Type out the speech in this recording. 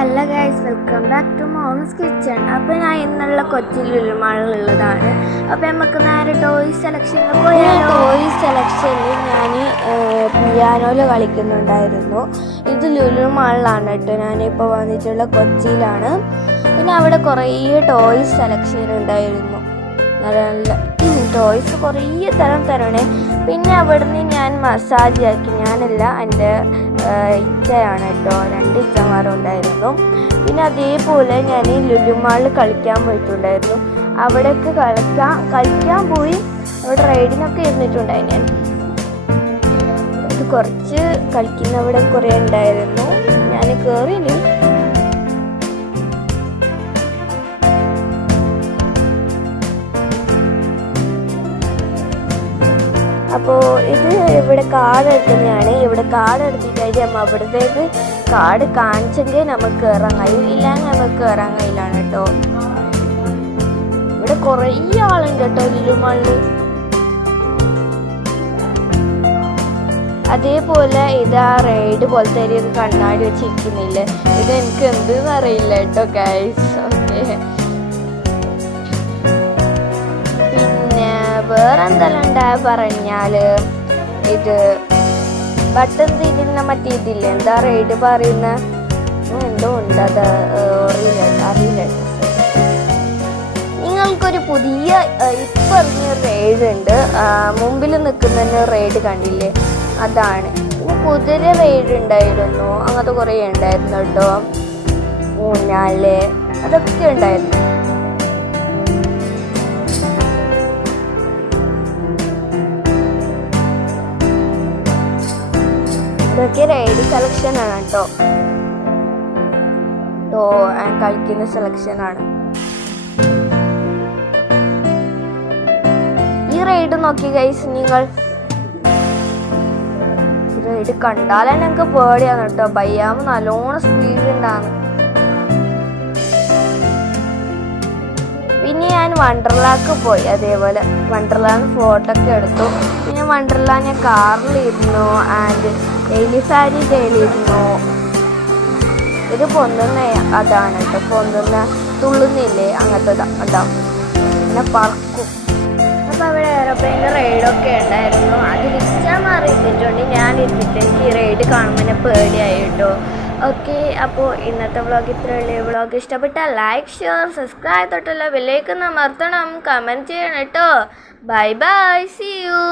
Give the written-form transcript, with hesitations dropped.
Hello guys, welcome back to mom's kitchen. അപ്പോൾ ഞാൻ ഇന്നുള്ള കൊച്ചി ലുലു മാളിലുള്ളതാണ്. അപ്പോൾ നമുക്ക് നേരെ ടോയ് സെലക്ഷനിൽ പോയാൽ ടോയ് സെലക്ഷനിൽ ഞാൻ പിയാനോയിൽ കളിക്കുന്നുണ്ടായിരുന്നു. ഇത് ലുലു മാളിലാണ് കേട്ടോ. ഞാനിപ്പോൾ വന്നിട്ടുള്ള കൊച്ചിയിലാണ്. പിന്നെ അവിടെ കുറേ ടോയ് സെലക്ഷൻ ഉണ്ടായിരുന്നു. നല്ല ടോയ്സ് കുറേ തരണേ. പിന്നെ അവിടുന്ന് ഞാൻ മസാജ് ആക്കി. ഞാനല്ല, എൻ്റെ ഇച്ചയാണ് കേട്ടോ. 2 ഇച്ചമാരുണ്ടായിരുന്നു. പിന്നെ അതേപോലെ ഞാൻ ലുലു മാളിൽ കളിക്കാൻ പോയിട്ടുണ്ടായിരുന്നു. അവിടേക്ക് കളിക്കാൻ പോയി. അവിടെ റൈഡിനൊക്കെ ഇരുന്നിട്ടുണ്ടായി. ഞാൻ ഇത് കുറച്ച് കളിക്കുന്നവിടെ കുറേ ഉണ്ടായിരുന്നു. ഞാൻ കയറിയില്ല. അപ്പോൾ ഇത് ഇവിടെ കാർഡ് എടുക്കുന്നതാണ്. ഇവിടെ കാർഡ് എടുത്തിട്ട് കഴിഞ്ഞാൽ അവിടത്തേക്ക് കാർഡ് കാണിച്ചെങ്കിൽ നമുക്ക് കയറാൻ കഴിയും, ഇല്ലെങ്കിൽ നമുക്ക് കയറാൻ കഴിയില്ലാണ് കേട്ടോ. ഇവിടെ കുറേ ആളുണ്ട് കേട്ടോ ലുലു മാളിൽ. അതേപോലെ ഇതാ റൈഡ് പോലത്തെ ഒരു കണ്ണാടി വെച്ചിരിക്കുന്നില്ലേ, ഇത് എനിക്ക് എന്തെന്ന് അറിയില്ല കേട്ടോ ഗൈസ്. ഓക്കെ, വേറെ എന്തെല്ലാം ഉണ്ടായ പറഞ്ഞാൽ ഇത് ബട്ടൺ തിരിയുന്ന മറ്റേ ഇതില്ല, എന്താ റൈഡ് പറയുന്ന എന്തോ ഉണ്ട്, അത് അറിയില്ല. നിങ്ങൾക്കൊരു പുതിയ ഇപ്പം ഇറങ്ങിയൊരു റൈഡ് ഉണ്ട്. മുമ്പിൽ നിൽക്കുന്ന റൈഡ് കണ്ടില്ലേ, അതാണ്. പിന്നെ കുതിര റൈഡ് ഉണ്ടായിരുന്നു, അങ്ങനത്തെ കുറേ ഉണ്ടായിരുന്നു കേട്ടോ. ഊഞ്ഞാല് അതൊക്കെ ഉണ്ടായിരുന്നു. ഇതൊക്കെ റൈഡ് സെലക്ഷനാണ് കേട്ടോ. കളിക്കുന്ന സെലക്ഷനാണ്. ഈ റൈഡ് നോക്കി ഗൈസ്, നിങ്ങൾ റൈഡ് കണ്ടാലേ ഞങ്ങൾക്ക് പേടിയാണ് കേട്ടോ. ബയ്യാമ് നല്ലോണം സ്പീഡ് ഉണ്ടാകുന്നു. പിന്നെ ഞാൻ വണ്ടർലാക്ക് പോയി. അതേപോലെ വണ്ടർലാന്ന് ഫോട്ടോ ഒക്കെ എടുത്തു. പിന്നെ വണ്ടർലാ ഞാൻ കാറിലിരുന്നു ആൻഡ് എലിഫാനിലിരുന്നു. ഇത് പൊന്തുന്ന അതാണ് കേട്ടോ, പൊന്തുന്ന തുള്ളുന്നില്ലേ, അങ്ങനത്തെ അതാവും. പിന്നെ പറക്കും. അപ്പോൾ അവിടെ എയറോപ്ലെയിൻ്റെ റൈഡൊക്കെ ഉണ്ടായിരുന്നു. അതിൽ ഇഷ്ടമാറി ഇരുന്നിട്ടുണ്ട്. ഞാൻ ഇരുന്നിട്ട് എനിക്ക് ഈ റൈഡ് കാണുമ്പോൾ പേടിയായി കേട്ടോ. ഓക്കെ, അപ്പോൾ ഇന്നത്തെ വ്ളോഗ് ഇത്രയുള്ള. വ്ളോഗ് ഇഷ്ടപ്പെട്ടാൽ ലൈക്ക്, ഷെയർ, സബ്സ്ക്രൈബ് തൊട്ടുള്ള ബെല്ലൈക്കൺ അമർത്തണം, കമൻറ്റ് ചെയ്യണം കേട്ടോ. Bye bye, see U.